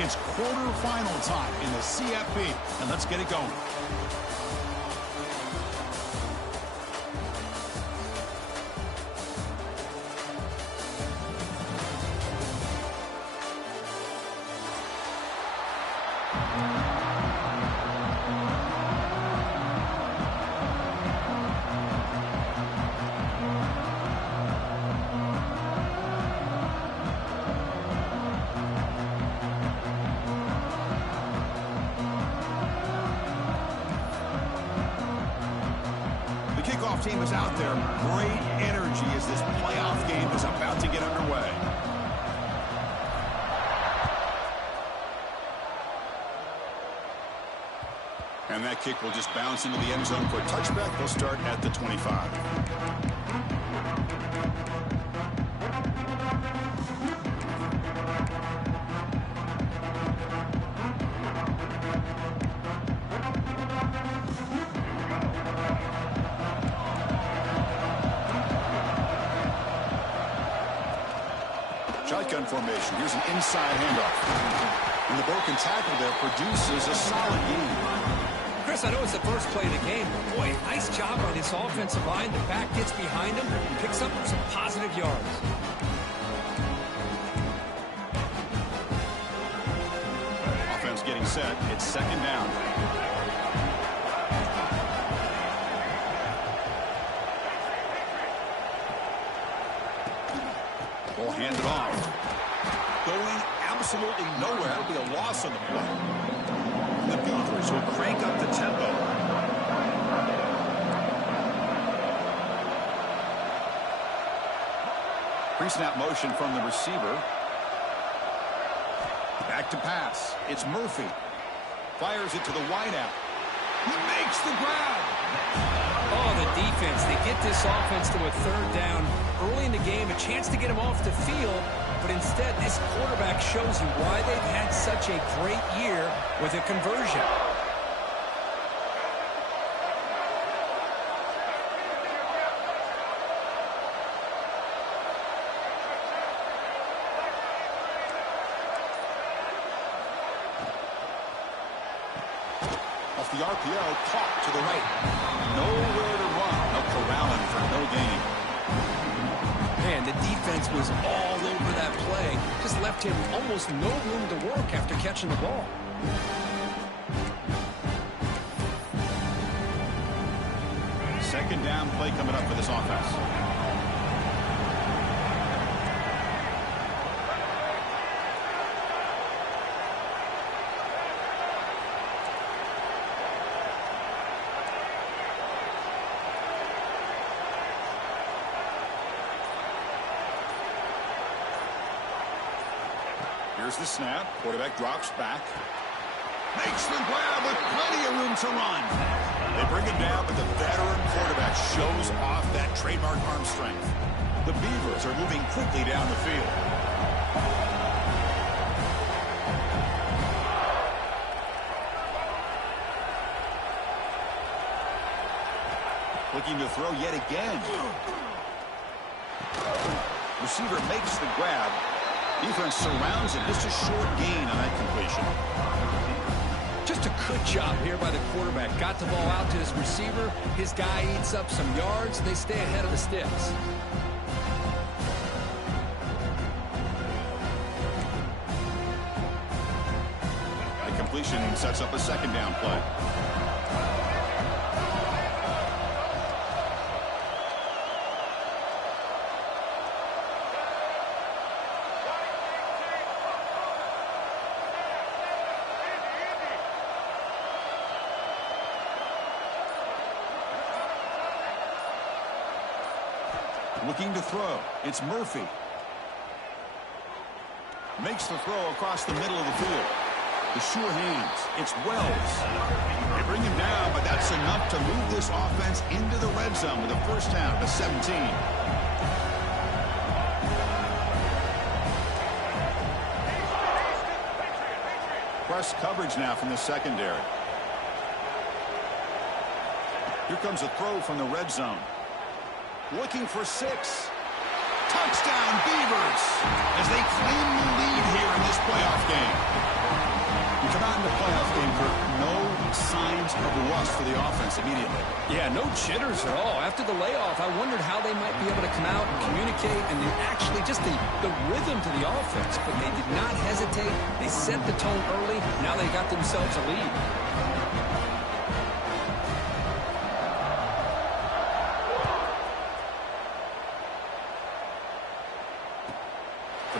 It's quarterfinal time in the CFP, and let's get it going. Kickoff team is out there. Great energy as this playoff game is about to get underway. And that kick will just bounce into the end zone for a touchback. They'll start at the 25. Shotgun formation. Here's an inside handoff. And the broken tackle there produces a solid gain. Chris, I know it's the first play of the game, but boy, nice job on this offensive line. The back gets behind him and picks up some positive yards. Offense getting set. It's second down. Will hand it off. Going absolutely nowhere. That'll be a loss on the play. The Beavers will crank up the tempo. Pre-snap motion from the receiver. Back to pass. It's Murphy. Fires it to the wideout. He makes the grab. Oh, the defense. They get this offense to a third down early in the game, a chance to get him off the field, but instead this quarterback shows you why they've had such a great year with a conversion. Off the RPO, caught to the right. Nowhere to run. No corralling for no gain. Man, the defense was all over that play. Just left him almost no room to work after catching the ball. Second down play coming up for this offense. Here's the snap. Quarterback drops back. Makes the grab with plenty of room to run. They bring him down, but the veteran quarterback shows off that trademark arm strength. The Beavers are moving quickly down the field. Looking to throw yet again. Receiver makes the grab. Defense surrounds it. Just a short gain on that completion. Just a good job here by the quarterback. Got the ball out to his receiver. His guy eats up some yards. They stay ahead of the sticks. That completion sets up a second down play. Looking to throw. It's Murphy. Makes the throw across the middle of the field. The sure hands. It's Wells. They bring him down, but that's enough to move this offense into the red zone with a first down at the 17. Press coverage now from the secondary. Here comes a throw from the red zone. Looking for 6. Touchdown, Beavers, as they claim the lead here in this playoff game. signs of rust for the offense immediately. Yeah, no jitters at all. After the layoff, I wondered how they might be able to come out and communicate and then actually just the rhythm to the offense. But they did not hesitate. They set the tone early. Now they got themselves a lead.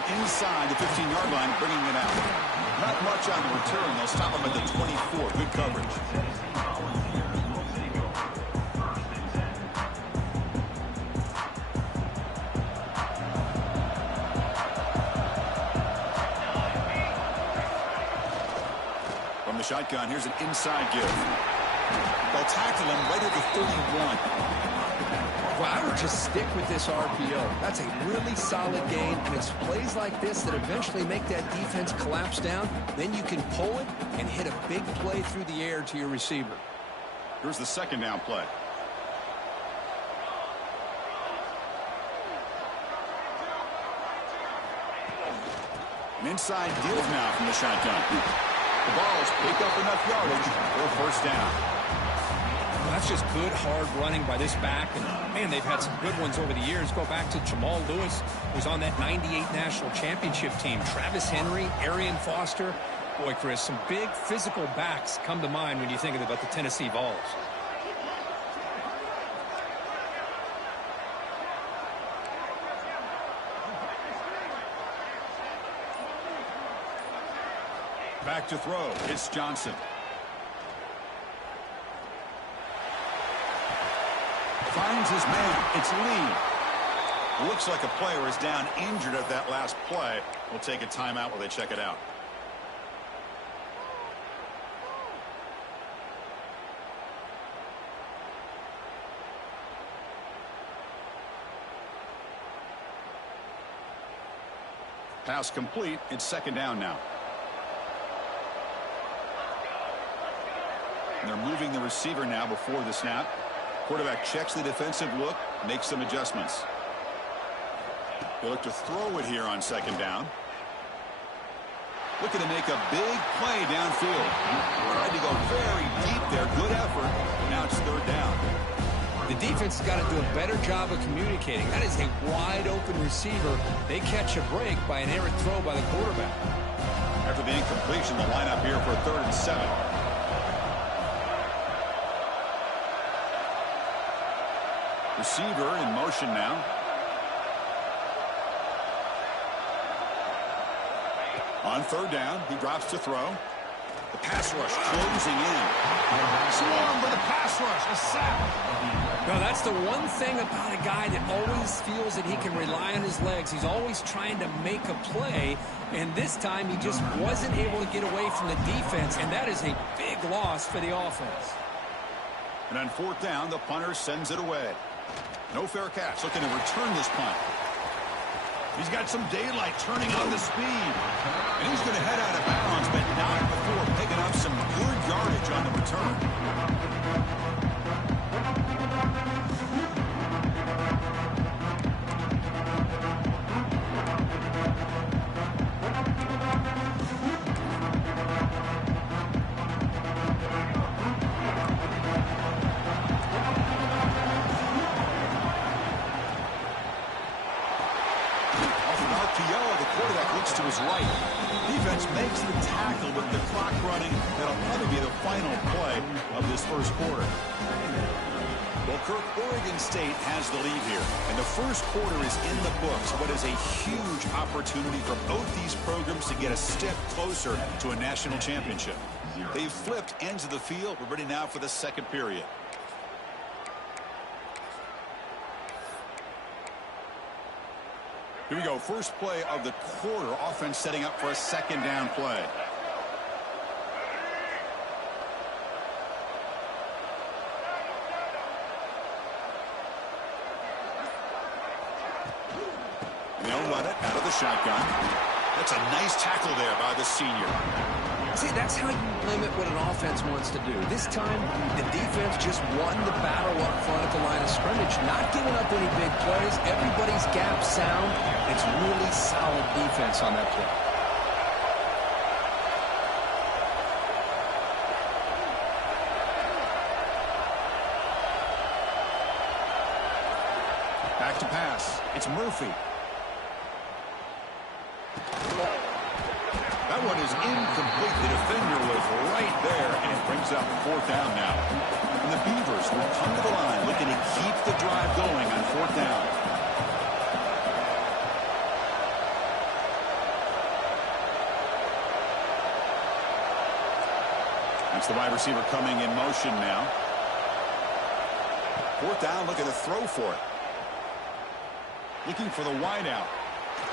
Inside the 15-yard line, bringing it out. Not much on the return. They'll stop him at the 24. Good coverage. From the shotgun, here's an inside give. They'll tackle him right at the 31. Well, I would just stick with this RPO. That's a really solid game, and it's plays like this that eventually make that defense collapse down. Then you can pull it and hit a big play through the air to your receiver. Here's the second down play. An inside give now from the shotgun. The ball's picked up enough yardage for a first down. That's just good, hard running by this back. And, man, they've had some good ones over the years. Go back to Jamal Lewis, who was on that 98 National Championship team. Travis Henry, Arian Foster. Boy, Chris, some big physical backs come to mind when you think about the Tennessee Vols. Back to throw. It's Johnson. Finds his man. It's Lee. Looks like a player is down injured at that last play. We'll take a timeout while they check it out. Pass complete. It's second down now. And they're moving the receiver now before the snap. Quarterback checks the defensive look, makes some adjustments. They look to throw it here on second down. Looking to make a big play downfield. Tried to go very deep there. Good effort. Now it's third down. The defense has got to do a better job of communicating. That is a wide-open receiver. They catch a break by an errant throw by the quarterback. After the incompletion, the lineup here for 3rd and 7. Receiver in motion now. On third down, he drops to throw. The pass rush closing in. Swarm for the pass rush. A sack. Well, that's the one thing about a guy that always feels that he can rely on his legs. He's always trying to make a play, and this time he just wasn't able to get away from the defense, and that is a big loss for the offense. And on fourth down, the punter sends it away. No fair catch. Looking to return this punt. He's got some daylight turning on the speed. And he's going to head out of bounds, but not before picking up some good yardage on the return. To his right. Defense makes the tackle with the clock running. That'll probably be the final play of this first quarter. Well, Kirk, Oregon State has the lead here, and the first quarter is in the books. What is a huge opportunity for both these programs to get a step closer to a national championship. They've flipped ends of the field. We're ready now for the second period. Here we go. First play of the quarter. Offense setting up for a second down play. They'll run it out of the shotgun. That's a nice tackle there by the senior. See, that's how you limit what an offense wants to do. This time, the defense just won the battle up front at the line of scrimmage, not giving up any big plays. Everybody's gap sound. It's really solid defense on that play. It's Murphy. That one is incomplete. The defender was right there, and it brings up 4th down now. And the Beavers will come to the line looking to keep the drive going on 4th down. That's the wide receiver coming in motion now. 4th down, looking to throw for it. Looking for the wide out.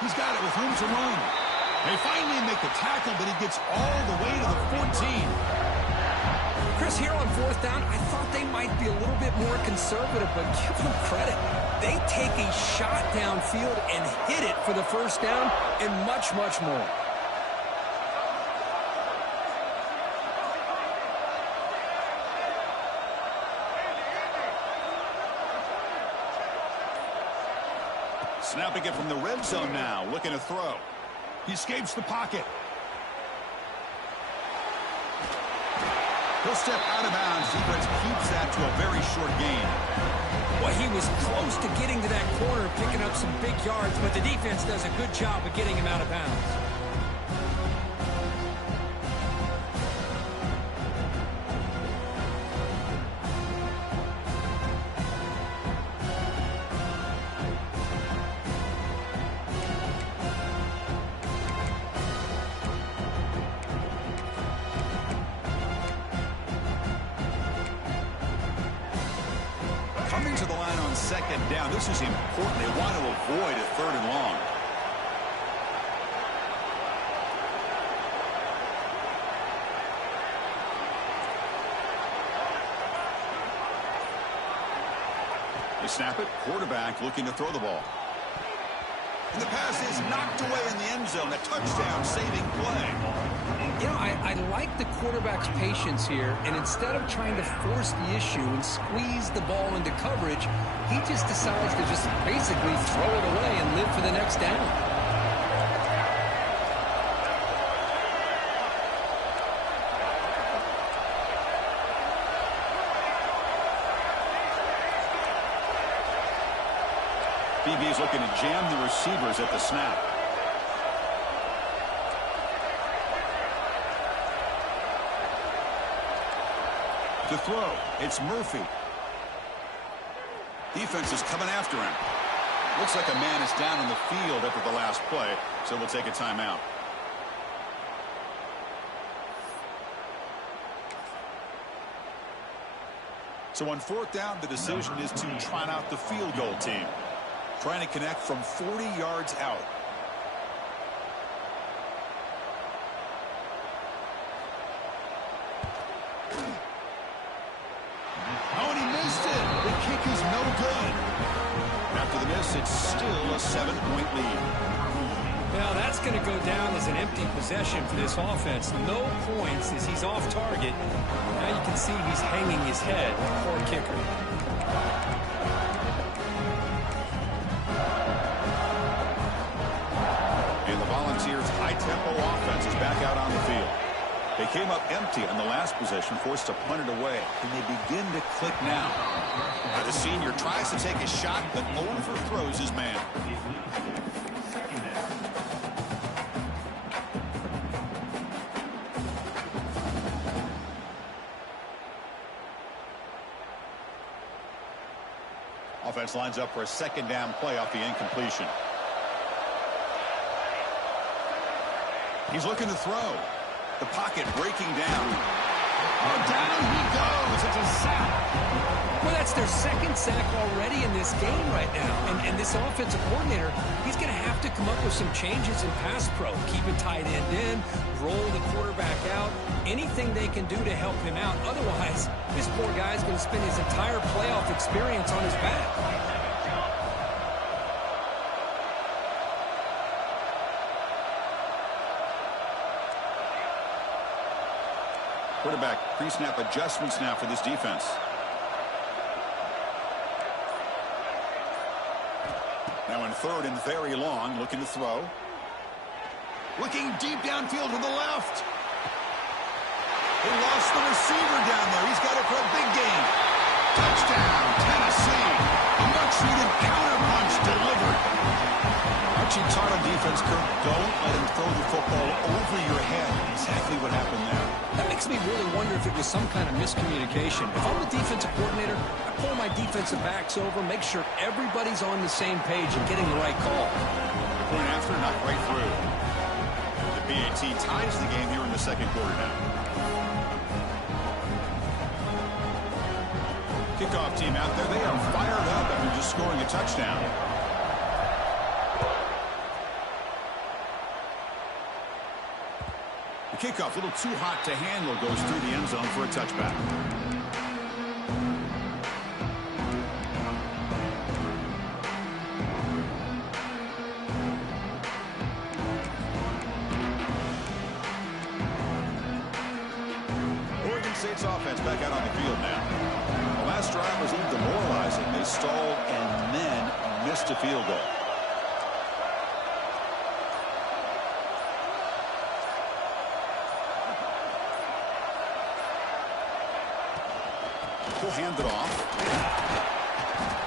He's got it with room to run. They finally make the tackle, but he gets all the way to the 14. Chris, here on 4th down, I thought they might be a little bit more conservative, but give them credit. They take a shot downfield and hit it for the 1st down and much, much more. Snapping it from the red zone now, looking to throw. He escapes the pocket. He'll step out of bounds. Defense keeps that to a very short gain. Well, he was close to getting to that corner, picking up some big yards, but the defense does a good job of getting him out of bounds. Coming to the line on 2nd down. This is important. They want to avoid a 3rd and long. They snap it. Quarterback looking to throw the ball. And the pass is knocked away in the end zone. A touchdown-saving play. You know, I like the quarterback's patience here, and instead of trying to force the issue and squeeze the ball into coverage, he just decides to just basically throw it away and live for the next down. BB is looking to jam the receivers at the snap. To throw, it's Murphy. Defense is coming after him. Looks like a man is down on the field after the last play, so we'll take a timeout. So on 4th down, the decision is to trot out the field goal team. Trying to connect from 40 yards out. Oh, and he missed it. The kick is no good. After the miss, it's still a 7-point lead. Now that's going to go down as an empty possession for this offense. No points as he's off target. Now you can see he's hanging his head. Poor kicker. And the Volunteers' high-tempo offense is back out on the field. They came up empty on the last possession, forced to punt it away. And they begin to click now. The senior tries to take a shot, but overthrows his man. Offense lines up for a 2nd down play off the incompletion. He's looking to throw. The pocket breaking down. Oh, down he goes. It's a sack. Well, that's their 2nd sack already in this game right now. And this offensive coordinator, he's going to have to come up with some changes in pass pro. Keep a tight end in, roll the quarterback out, anything they can do to help him out. Otherwise, this poor guy's going to spend his entire playoff experience on his back. Quarterback pre-snap adjustments now for this defense. Now in 3rd and very long, looking to throw. Looking deep downfield to the left. They lost the receiver down there. He's got it for a big gain. Touchdown, Tennessee. A much-needed counterpunch delivered. What you taught on defense, Kirk, don't let him throw the football over your head. Exactly what happened there. That makes me really wonder if it was some kind of miscommunication. If I'm the defensive coordinator, I pull my defensive backs over, make sure everybody's on the same page and getting the right call. The point after, not right through. The BAT ties the game here in the second quarter now. Kickoff team out there. They are fired up after just scoring a touchdown. The kickoff, a little too hot to handle, goes through the end zone for a touchback. Oregon State's offense back out on the field now. The last drive was a little demoralizing. They stalled and then missed a field goal. He'll hand it off.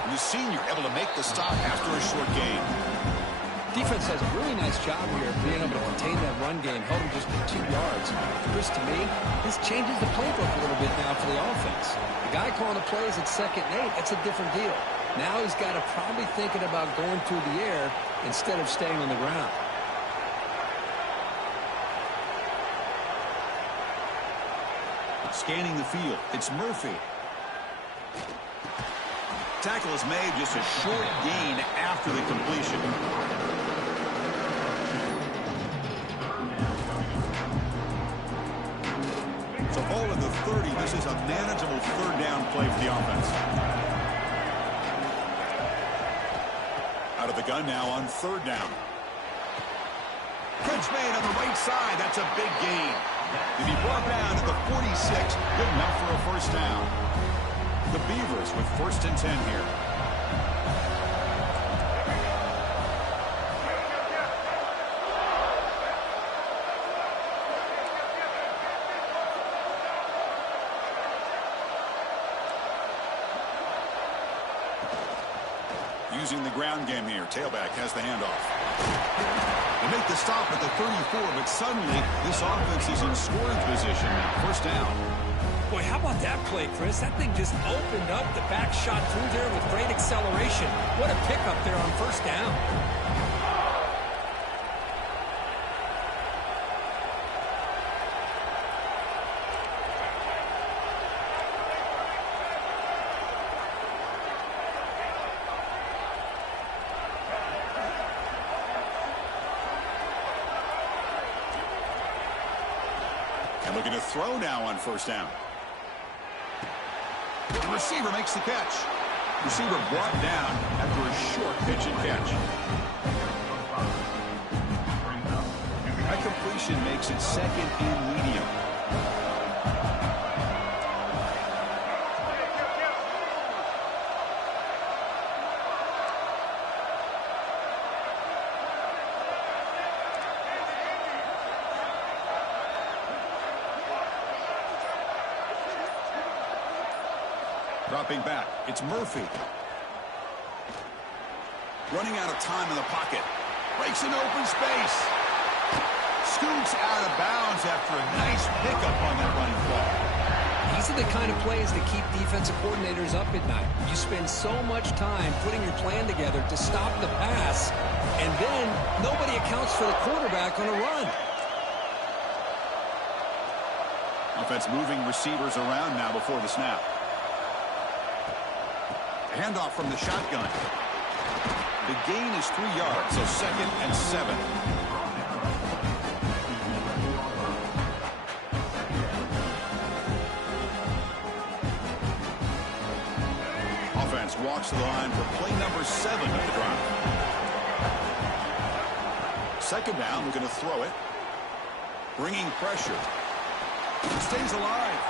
And the senior able to make the stop after a short gain. Defense does a really nice job here of being able to contain that run game, held him just for 2 yards. Chris, to me, this changes the playbook a little bit now for the offense. The guy calling the plays at 2nd and 8, that's a different deal. Now he's got to probably thinking about going through the air instead of staying on the ground. Scanning the field, it's Murphy. Tackle is made, just a short gain after the completion. So ball at the 30. This is a manageable 3rd down play for the offense. Out of the gun now on 3rd down. Catch made on the right side. That's a big gain. To be brought down to the 46, good enough for a 1st down. The Beavers with 1st and 10 here. Using the ground game here. Tailback has the handoff. They make the stop at the 34, but suddenly this offense is in scoring position now. 1st down. Boy, how about that play, Chris? That thing just opened up. The back shot through there with great acceleration. What a pickup there on 1st down. And looking to throw now on 1st down. The receiver makes the catch. Receiver brought down after a short pitch and catch. That completion makes it 2nd and medium. Dropping back, it's Murphy. Running out of time in the pocket. Breaks an open space. Scoots out of bounds after a nice pickup on that running play. These are the kind of plays that keep defensive coordinators up at night. You spend so much time putting your plan together to stop the pass, and then nobody accounts for the quarterback on a run. Offense moving receivers around now before the snap. Handoff from the shotgun. The gain is 3 yards, so 2nd and 7. Offense walks the line for play number 7 of the drive. 2nd down, we're going to throw it. Bringing pressure. Stays alive.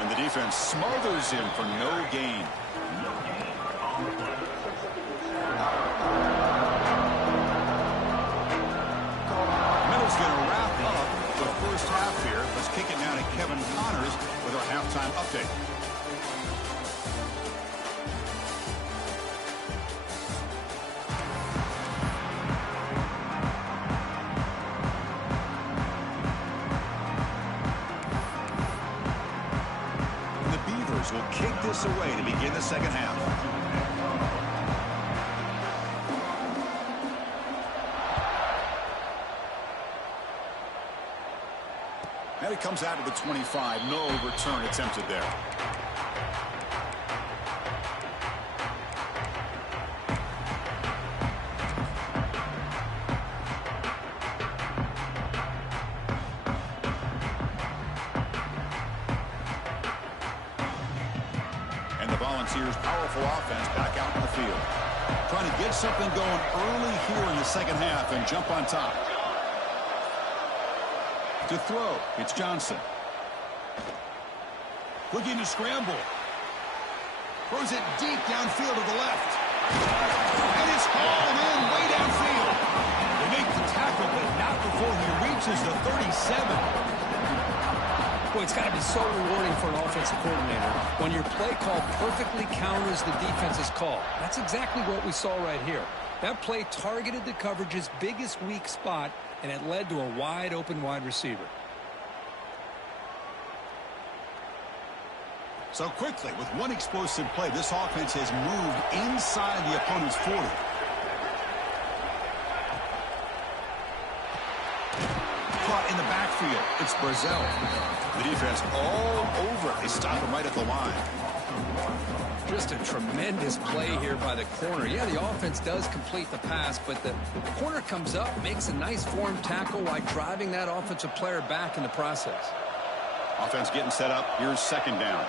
And the defense smothers him for no gain. Middle's going to wrap up the 1st half here. Let's kick it now to Kevin Connors with our halftime update. offense will kick this away to begin the second half. And it comes out to the 25. No return attempted there. Volunteers' powerful offense back out in the field. Trying to get something going early here in the second half and jump on top. To throw, it's Johnson. Looking to scramble. Throws it deep downfield to the left. And it's hauled in way downfield. They make the tackle, but not before he reaches the 37. Boy, it's got to be so rewarding for an offensive coordinator when your play call perfectly counters the defense's call. That's exactly what we saw right here. That play targeted the coverage's biggest weak spot, and it led to a wide-open wide receiver. So quickly, with one explosive play, this offense has moved inside the opponent's 40. Caught in the backfield. It's Brazil. The defense all over it. They stop him right at the line. Just a tremendous play here by the corner. Yeah, the offense does complete the pass, but the corner comes up, makes a nice form tackle while driving that offensive player back in the process. Offense getting set up. Here's second down.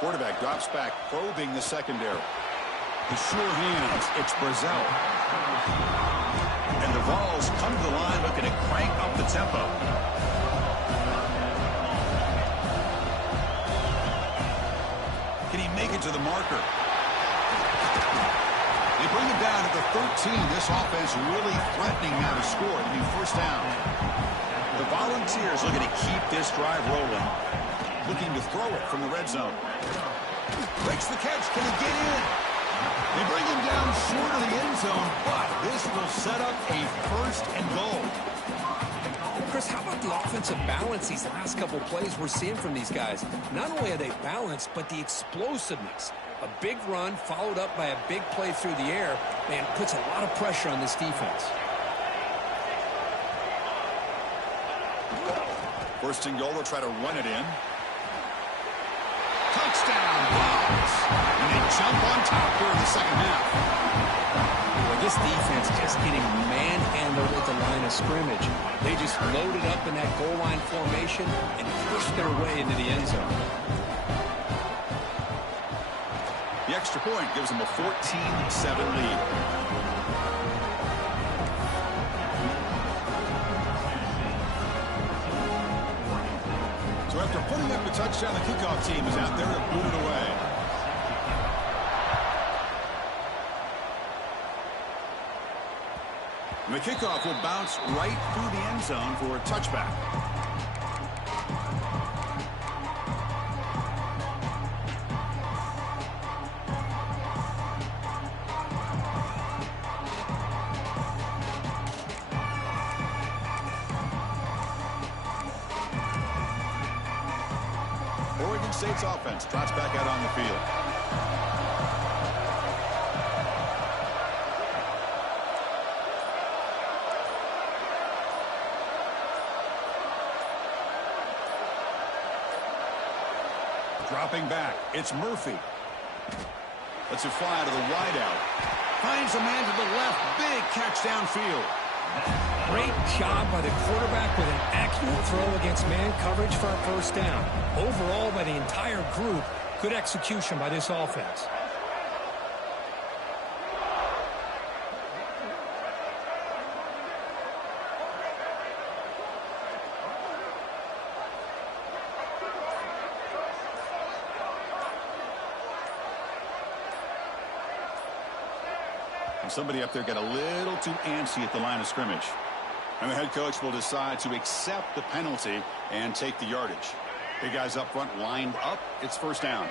Quarterback drops back, probing the secondary. The sure hands, it's Brazil. And the Vols come to the line looking to crank up the tempo. Can he make it to the marker? They bring him down at the 13. This offense really threatening now to score. It'll be first down. The Volunteers looking to keep this drive rolling. Looking to throw it from the red zone. Breaks the catch. Can he get in? They bring him down short of the end zone, but this will set up a first and goal. Chris, how about the offensive balance these last couple plays we're seeing from these guys? Not only are they balanced, but the explosiveness. A big run followed up by a big play through the air, man, puts a lot of pressure on this defense. First and goal, they'll try to run it in. Touchdown, Vols. And they jump on top here in the second half. Well, this defense just getting manhandled at the line of scrimmage. They just loaded up in that goal line formation and pushed their way into the end zone. The extra point gives them a 14-7 lead. So after putting up the touchdown, the kickoff team is out there to boot it away. And the kickoff will bounce right through the end zone for a touchback. Oregon State's offense trots back out on the field. Dropping back, it's Murphy. Lets it fly out of the wideout. Finds a man to the left. Big catch downfield. Great job by the quarterback with an accurate throw against man coverage for a first down. Overall, by the entire group, good execution by this offense. Somebody up there got a little too antsy at the line of scrimmage. And the head coach will decide to accept the penalty and take the yardage. Big guys up front lined up. It's first down.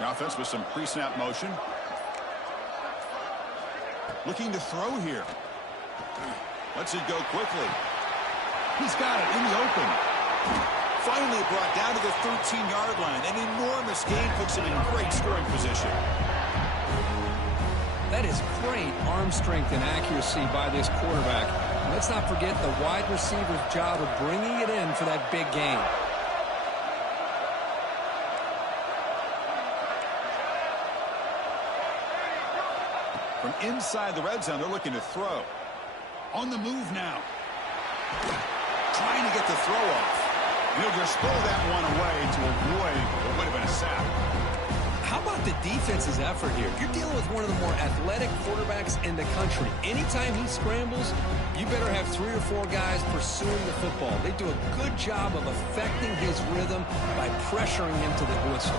The offense with some pre-snap motion. Looking to throw here. Lets it go quickly. He's got it in the open. Finally brought down to the 13-yard line. An enormous gain puts him in great scoring position. That is great arm strength and accuracy by this quarterback. And let's not forget the wide receiver's job of bringing it in for that big gain. From inside the red zone, they're looking to throw. On the move now. Trying to get the throw off. He'll just throw that one away to avoid what would have been a sack. How about the defense's effort here? You're dealing with one of the more athletic quarterbacks in the country. Anytime he scrambles, you better have 3 or 4 guys pursuing the football. They do a good job of affecting his rhythm by pressuring him to the whistle.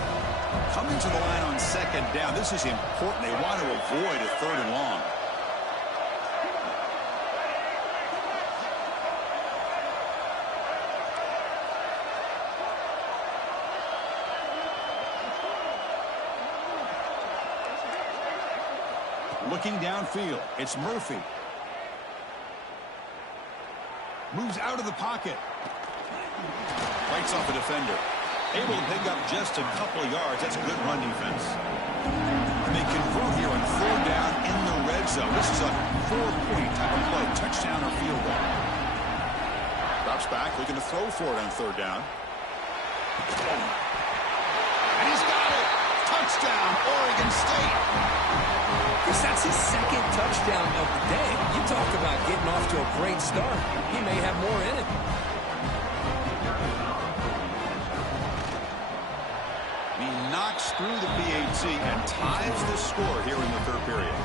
Coming to the line on second down, this is important. They want to avoid a 3rd and long. Looking downfield, it's Murphy. Moves out of the pocket. Fights off a defender. Able to pick up just a couple of yards. That's a good run defense. And they convert here on 4th down in the red zone. This is a 4-point type of play. Touchdown or field goal. Drops back, looking to throw for it on 3rd down. And he's got it. Touchdown, Oregon State. That's his 2nd touchdown of the day. You talk about getting off to a great start. He may have more in it. He knocks through the PAT and ties the score here in the 3rd period.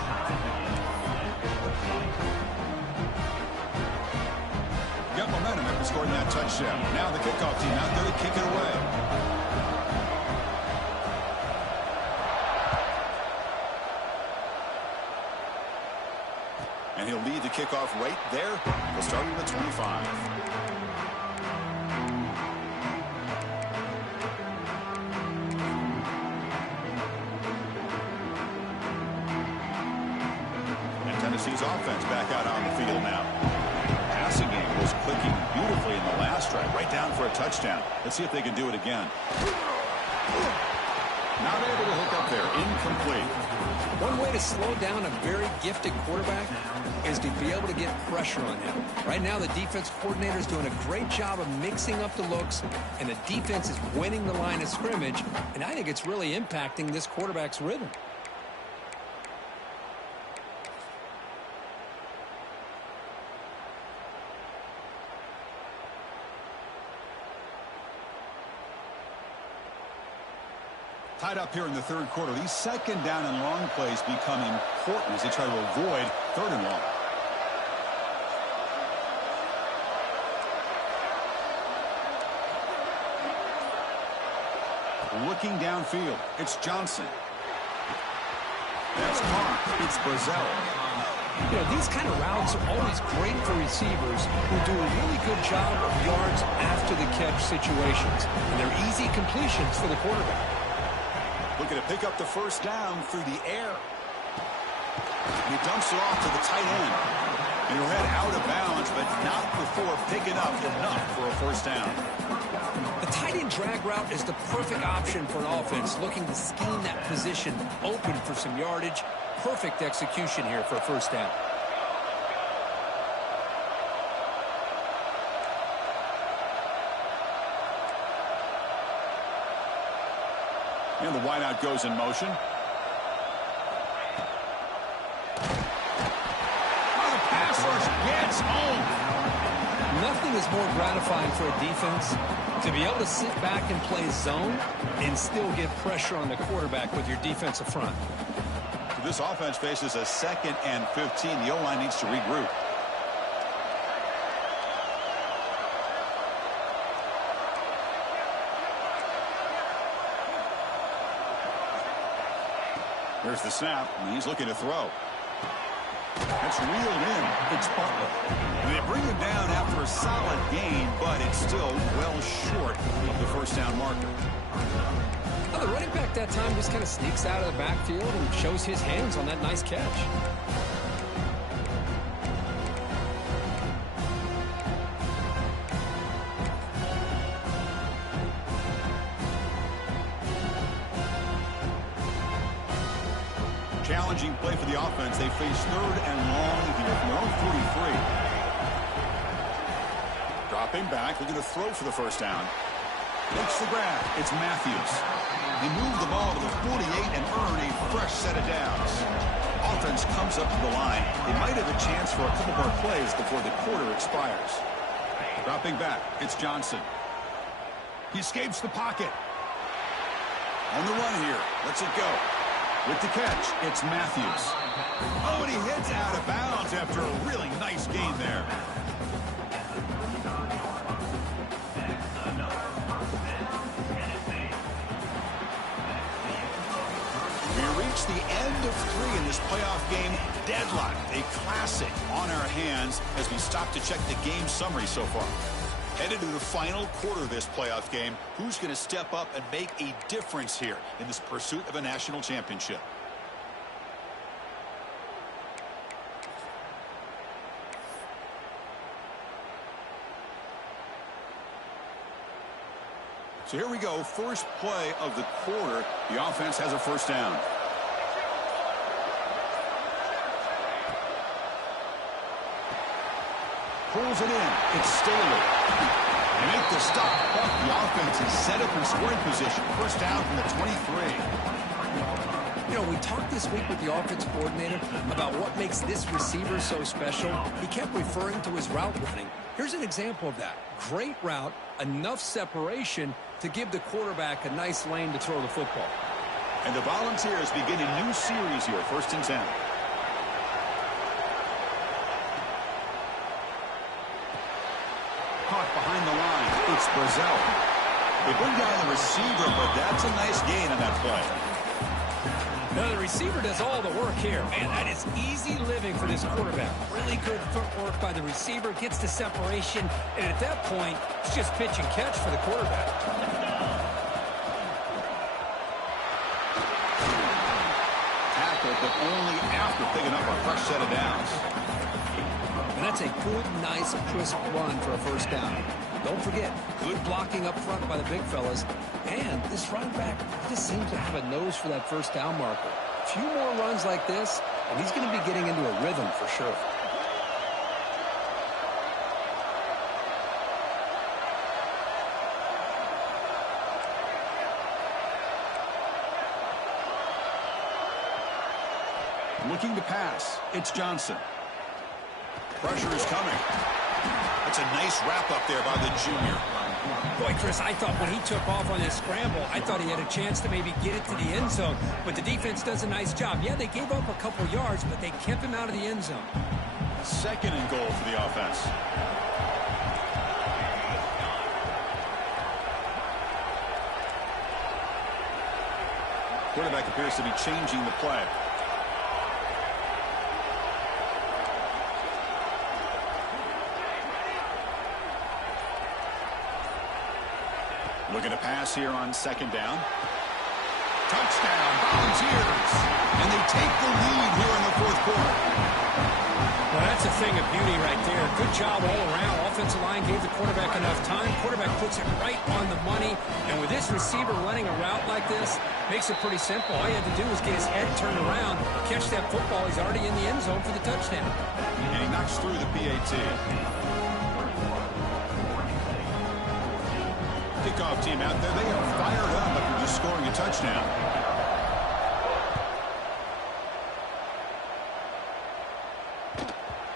Got momentum after scoring that touchdown. Now the kickoff team out there to kick it away. And he'll lead the kickoff right there. He'll start at the 25. And Tennessee's offense back out on the field now. Passing game was clicking beautifully in the last drive, right down for a touchdown. Let's see if they can do it again. Not able to hook up there. Incomplete. One way to slow down a very gifted quarterback is to be able to get pressure on him. Right now, the defense coordinator is doing a great job of mixing up the looks, and the defense is winning the line of scrimmage, and I think it's really impacting this quarterback's rhythm. Tied up here in the 3rd quarter. These 2nd down and long plays become important as they try to avoid 3rd and long. Looking downfield, it's Johnson. That's caught. It's Brazil. You know, these kind of routes are always great for receivers who do a really good job of yards after the catch situations. And they're easy completions for the quarterback. Looking to pick up the 1st down through the air. And he dumps it off to the tight end. And he'll head out of bounds, but not before picking up enough for a 1st down. The tight end drag route is the perfect option for an offense looking to scheme that position open for some yardage. Perfect execution here for a 1st down. And the wideout goes in motion. Oh, the pass rush gets home. Nothing is more gratifying for a defense to be able to sit back and play zone and still get pressure on the quarterback with your defensive front. This offense faces a 2nd and 15. The O-line needs to regroup. There's the snap, and he's looking to throw. That's reeled in. It's Butler. And they bring him down after a solid gain, but it's still well short of the 1st down marker. Well, the running back that time just kind of sneaks out of the backfield and shows his hands on that nice catch. Challenging play for the offense. They face 3rd and long here from their own 43. Dropping back, looking to throw for the first down. Makes the grab. It's Matthews. He moved the ball to the 48 and earned a fresh set of downs. Offense comes up to the line. They might have a chance for a couple more plays before the quarter expires. Dropping back, it's Johnson. He escapes the pocket. On the run here. Lets it go. With the catch, it's Matthews. Oh, and he hits out of bounds after a really nice gain there. We reach the end of 3 in this playoff game. Deadlocked, a classic on our hands as we stop to check the game summary so far. Headed to the final quarter of this playoff game. Who's going to step up and make a difference here in this pursuit of a national championship? So here we go. First play of the quarter. The offense has a first down. Pulls it in. It's Staley. They make the stop, but the offense is set up in scoring position. First down from the 23. You know, we talked this week with the offensive coordinator about what makes this receiver so special. He kept referring to his route running. Here's an example of that. Great route, enough separation to give the quarterback a nice lane to throw the football. And the Volunteers begin a new series here, 1st and 10. Caught behind the line. It's Brazil. They bring down the receiver, but that's a nice gain on that play. Now, the receiver does all the work here. Man, that is easy living for this quarterback. Really good footwork by the receiver. Gets the separation. And at that point, it's just pitch and catch for the quarterback. Tackled, but only after picking up a fresh set of downs. And that's a good, nice, crisp run for a first down. Don't forget, good blocking up front by the big fellas. And this running back just seems to have a nose for that first down marker. A few more runs like this, and he's going to be getting into a rhythm for sure. Looking to pass. It's Johnson. Pressure is coming. That's a nice wrap-up there by the junior. Boy, Chris, I thought when he took off on his scramble, I thought he had a chance to maybe get it to the end zone. But the defense does a nice job. Yeah, they gave up a couple yards, but they kept him out of the end zone. 2nd and goal for the offense. Quarterback appears to be changing the play. Looking to pass here on 2nd down. Touchdown, Volunteers. And they take the lead here in the 4th quarter. Well, that's a thing of beauty right there. Good job all around. Offensive line gave the quarterback enough time. Quarterback puts it right on the money. And with this receiver running a route like this, makes it pretty simple. All you had to do was get his head turned around, catch that football. He's already in the end zone for the touchdown. And he knocks through the PAT. Kickoff team out there. They are fired up after just scoring a touchdown.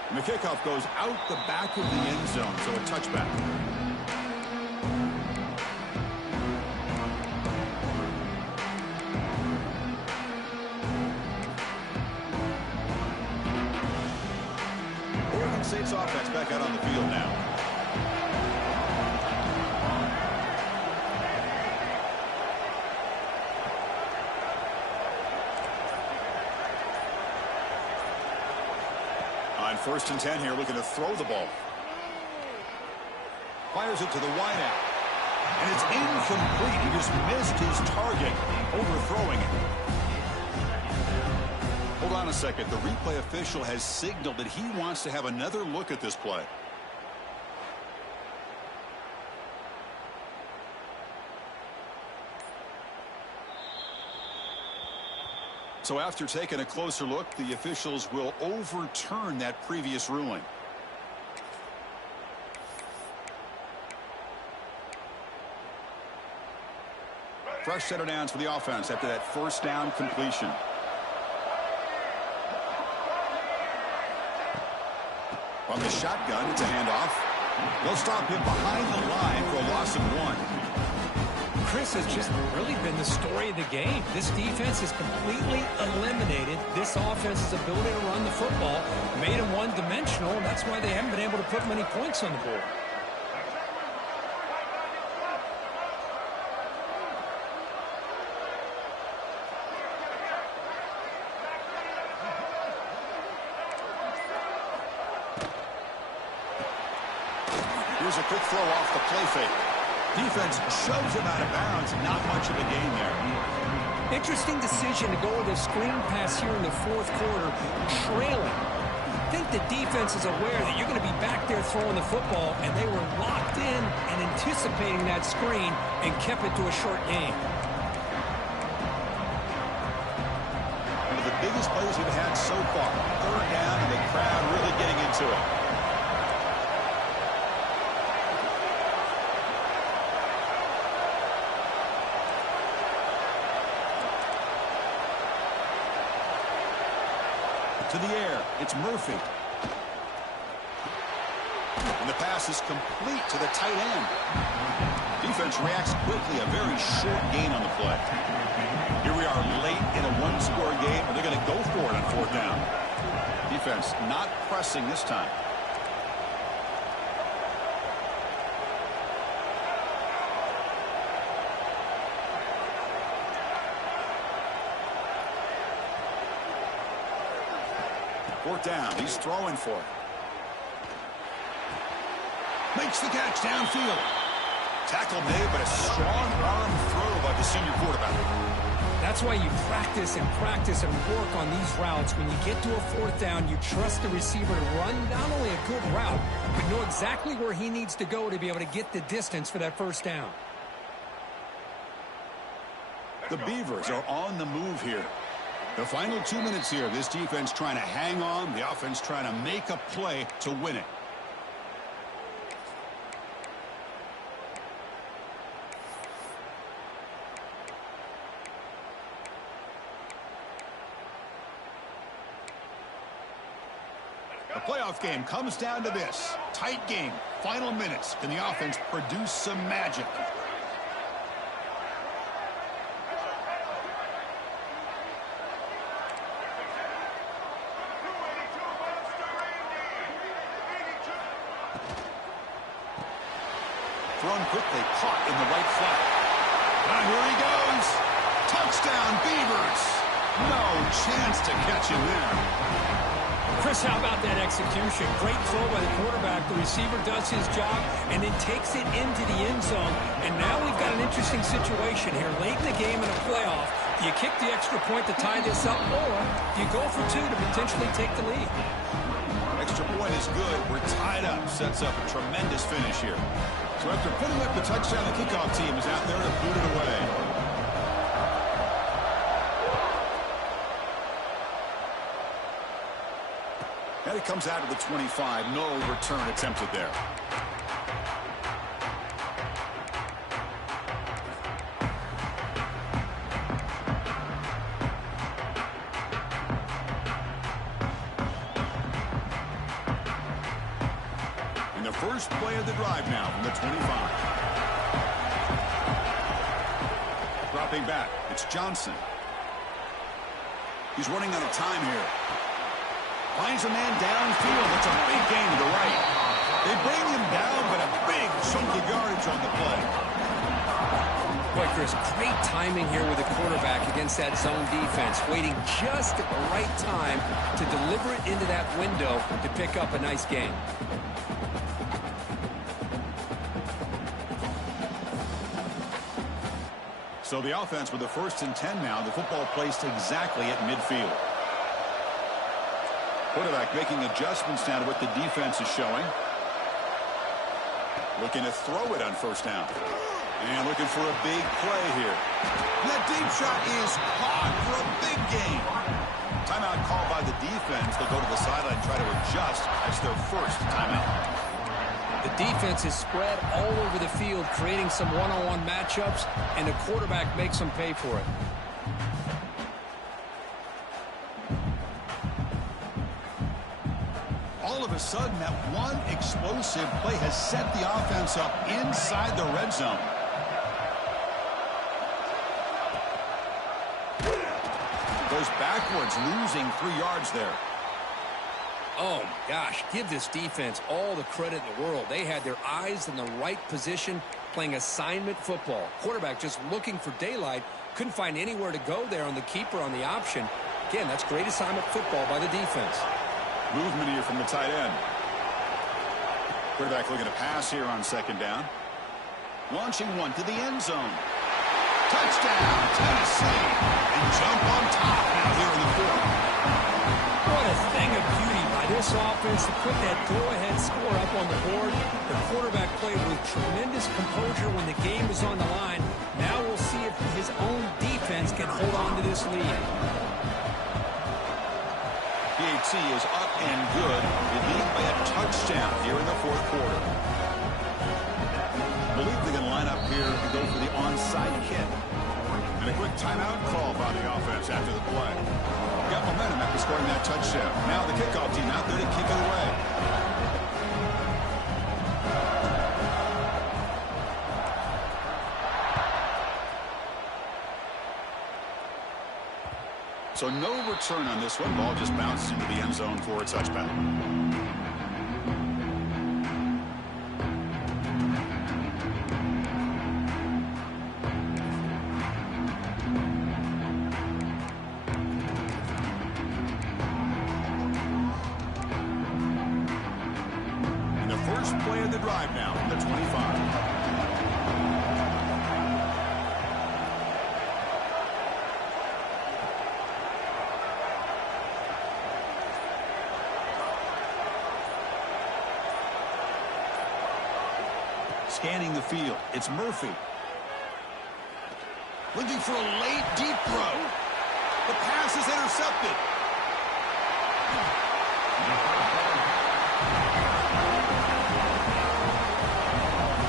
And the kickoff goes out the back of the end zone, so a touchback. Oregon State's offense back out on the field now. On 1st and 10 here, looking to throw the ball. Fires it to the wideout. And it's incomplete. He just missed his target, overthrowing it. Hold on a second. The replay official has signaled that he wants to have another look at this play. So after taking a closer look, the officials will overturn that previous ruling. Fresh set of downs for the offense after that first down completion. From the shotgun, it's a handoff. They'll stop him behind the line for a loss of 1. Chris, has just really been the story of the game. This defense has completely eliminated this offense's ability to run the football, made them one-dimensional, and that's why they haven't been able to put many points on the board. Here's a quick throw off the play fake. Defense shoves him out of bounds. Not much of a gain there. Interesting decision to go with a screen pass here in the fourth quarter, trailing. I think the defense is aware that you're going to be back there throwing the football, and they were locked in and anticipating that screen and kept it to a short gain. One of the biggest plays we've had so far. Third down, and the crowd really getting into it. To the air, it's Murphy. And the pass is complete to the tight end. Defense reacts quickly, a very short gain on the play. Here we are late in a one-score game, and they're going to go for it on fourth down. Defense not pressing this time. Fourth down. He's throwing for it. Makes the catch downfield. Tackle made, but a strong arm throw by the senior quarterback. That's why you practice and work on these routes. When you get to a fourth down, you trust the receiver to run not only a good route, but know exactly where he needs to go to be able to get the distance for that first down. The Beavers are on the move here. The final 2 minutes here, this defense trying to hang on, the offense trying to make a play to win it. The playoff game comes down to this. Tight game, final minutes. Can the offense produce some magic? Thrown quickly, caught in the right flat. And here he goes. Touchdown, Beavers. No chance to catch him there. Chris, how about that execution? Great throw by the quarterback. The receiver does his job and then takes it into the end zone. And now we've got an interesting situation here. Late in the game in a playoff, do you kick the extra point to tie this up, or do you go for two to potentially take the lead? Extra point is good. We're tied up. Sets up a tremendous finish here. So after putting up the touchdown, the kickoff team is out there to boot it away. And it comes out of the 25. No return attempted there. And the first play of the drive now from the 25. Dropping back, it's Johnson. He's running out of time here. Finds a man downfield. It's a big gain to the right. They bring him down, but a big chunk of yardage on the play. Boy, Chris, great timing here with the quarterback against that zone defense, waiting just at the right time to deliver it into that window to pick up a nice gain. So the offense with the 1st and 10 now. The football placed exactly at midfield. Quarterback making adjustments now to what the defense is showing. Looking to throw it on 1st down. And looking for a big play here. That deep shot is caught for a big gain. Timeout called by the defense. They'll go to the sideline and try to adjust. That's their 1st timeout. The defense is spread all over the field, creating some one-on-one matchups, and the quarterback makes them pay for it. All of a sudden, that one explosive play has set the offense up inside the red zone. Goes backwards, losing 3 yards there. Oh, my gosh, give this defense all the credit in the world. They had their eyes in the right position, playing assignment football. Quarterback just looking for daylight, couldn't find anywhere to go there on the keeper on the option. Again, that's great assignment football by the defense. Movement here from the tight end. Quarterback looking to pass here on 2nd down. Launching one to the end zone. Touchdown, Tennessee. And jump on top now here in the 4th. What a thing of beauty by this offense to put that go-ahead score up on the board. The quarterback played with tremendous composure when the game was on the line. Now we'll see if his own defense can hold on to this lead. PAT is up and good. They lead by a touchdown here in the 4th quarter. I believe they're going to line up here and go for the onside kick. And a quick timeout call by the offense after the play. Got momentum after scoring that touchdown. Now the kickoff team out there to kick it away. So no return on this one. Ball just bounces into the end zone for a touchback. And the first play of the drive now from the 25. Scanning the field, it's Murphy. Looking for a late deep throw. The pass is intercepted.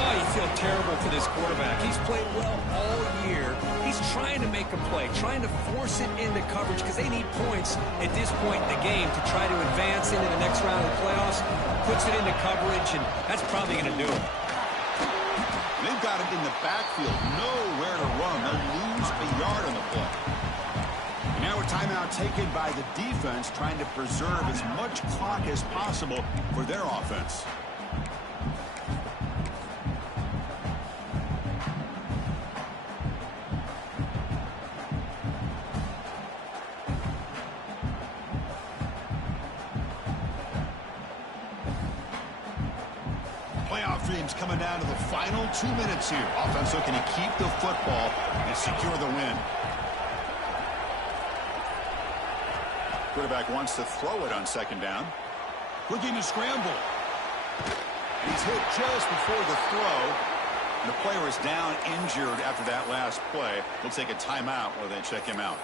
Oh, you feel terrible for this quarterback. He's played well all year. He's trying to make a play, trying to force it into coverage because they need points at this point in the game to try to advance into the next round of the playoffs. Puts it into coverage, and that's probably going to do it. They've got it in the backfield. Nowhere to run. They'll lose a yard on the play. And now a timeout taken by the defense, trying to preserve as much clock as possible for their offense. Playoff dreams coming down to the final 2 minutes here. Offense looking to keep the football and secure the win. Quarterback wants to throw it on 2nd down. Looking to scramble. And he's hit just before the throw. And the player is down injured after that last play. We'll take a timeout while they check him out.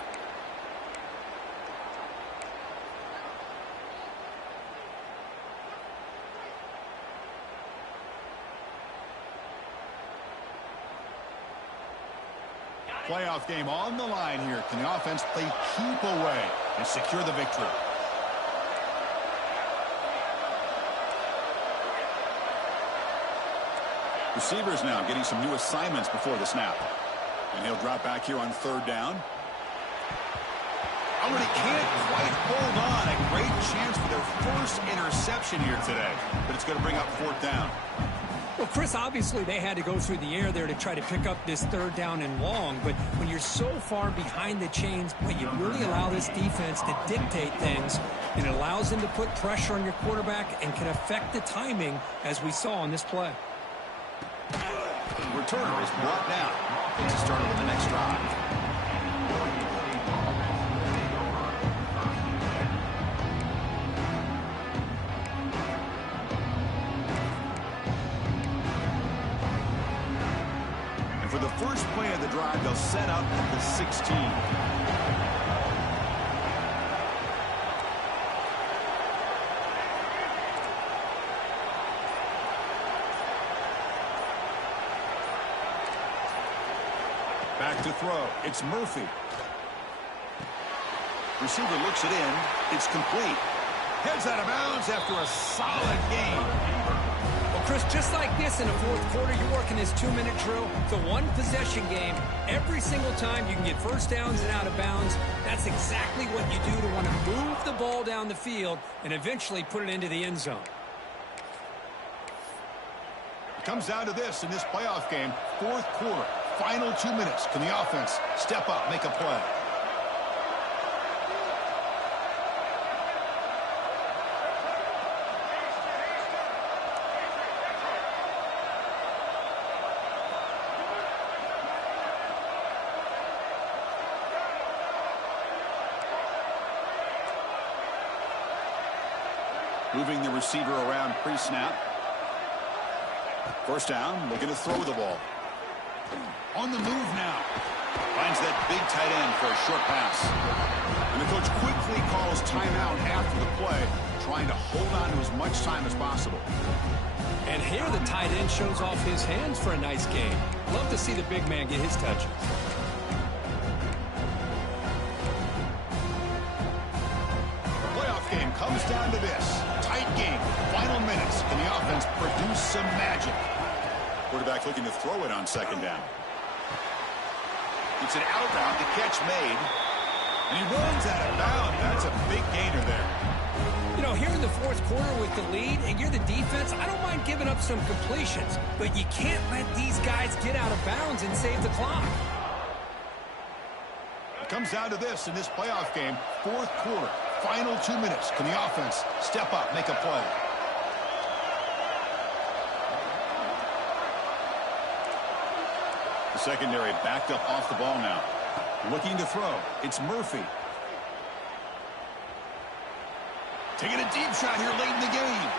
Playoff game on the line here. Can the offense play keep away and secure the victory? Receivers now getting some new assignments before the snap. And he'll drop back here on 3rd down. Oh, but he can't quite hold on. A great chance for their first interception here today. But it's going to bring up 4th down. Well, Chris, obviously they had to go through the air there to try to pick up this 3rd down and long. But when you're so far behind the chains, but you really allow this defense to dictate things, and it allows them to put pressure on your quarterback and can affect the timing, as we saw on this play. We're returner is brought down. It's a start with the next drive. And for the first play of the drive, they'll set up at the 16. Back to throw. It's Murphy. Receiver looks it in. It's complete. Heads out of bounds after a solid game. Well, Chris, just like this in the fourth quarter, you're working this 2-minute drill. It's a one-possession game. Every single time you can get first downs and out of bounds. That's exactly what you do to want to move the ball down the field and eventually put it into the end zone. It comes down to this in this playoff game. Fourth quarter. Final 2 minutes. Can the offense step up, make a play? Moving the receiver around pre-snap. First down, looking to throw the ball. On the move now. Finds that big tight end for a short pass. And the coach quickly calls timeout after the play, trying to hold on to as much time as possible. And here the tight end shows off his hands for a nice game. Love to see the big man get his touches. The playoff game comes down to this. Tight game. Final minutes. Can the offense produce some magic? Quarterback looking to throw it on second down. It's an out route, the catch made. And he runs out of bounds. That's a big gainer there. You know, here in the fourth quarter with the lead, and you're the defense, I don't mind giving up some completions, but you can't let these guys get out of bounds and save the clock. It comes down to this in this playoff game. Fourth quarter, final 2 minutes. Can the offense step up, make a play? The secondary backed up off the ball now. Looking to throw. It's Murphy. Taking a deep shot here late in the game.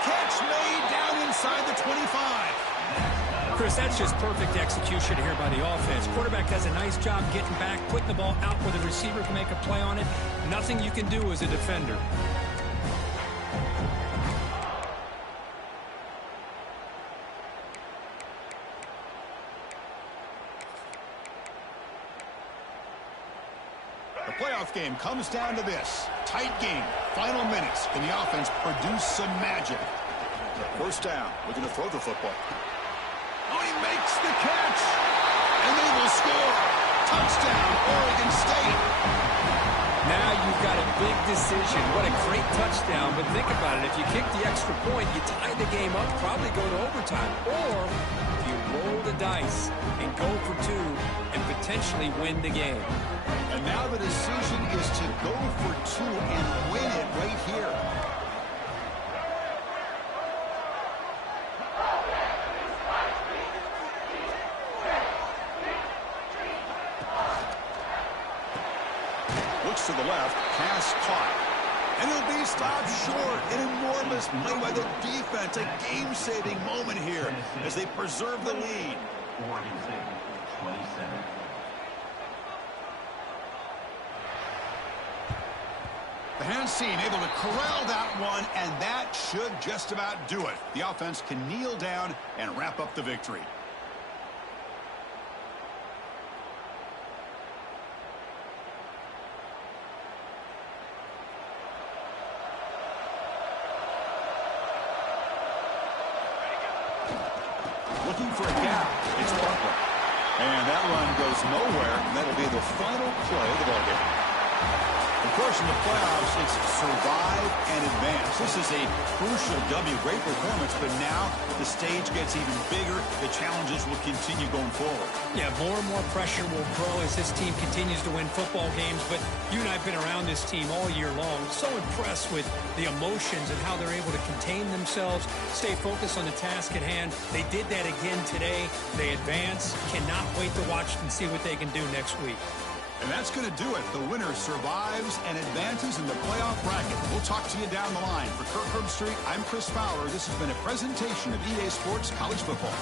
Catch made down inside the 25. Chris, that's just perfect execution here by the offense. Quarterback does a nice job getting back, putting the ball out where the receiver can make a play on it. Nothing you can do as a defender. Playoff game comes down to this. Tight game. Final minutes. Can the offense produce some magic? First down. Looking to throw the football. Oh, he makes the catch. And they will score. Touchdown, Oregon State. Now you've got a big decision. What a great touchdown. But think about it. If you kick the extra point, you tie the game up, probably go to overtime. Or you roll the dice and go for two and potentially win the game. And now the decision is to go for two and win it right here. Looks to the left, pass caught. And he'll be stopped short. An enormous play by the defense. A game-saving moment here as they preserve the lead. Oregon State, 27. The hands team able to corral that one, and that should just about do it. The offense can kneel down and wrap up the victory. Looking for a gap. It's Barkley. And that run goes nowhere, and that'll be the final play of the ballgame. Of course, in the playoffs, it's survive and advance. This is a crucial W. Great performance, but now the stage gets even bigger. The challenges will continue going forward. Yeah, more and more pressure will grow as this team continues to win football games. But you and I have been around this team all year long. So impressed with the emotions and how they're able to contain themselves, stay focused on the task at hand. They did that again today. They advance. Cannot wait to watch and see what they can do next week. And that's going to do it. The winner survives and advances in the playoff bracket. We'll talk to you down the line. For Kirk Herbstreit, I'm Chris Fowler. This has been a presentation of EA Sports College Football.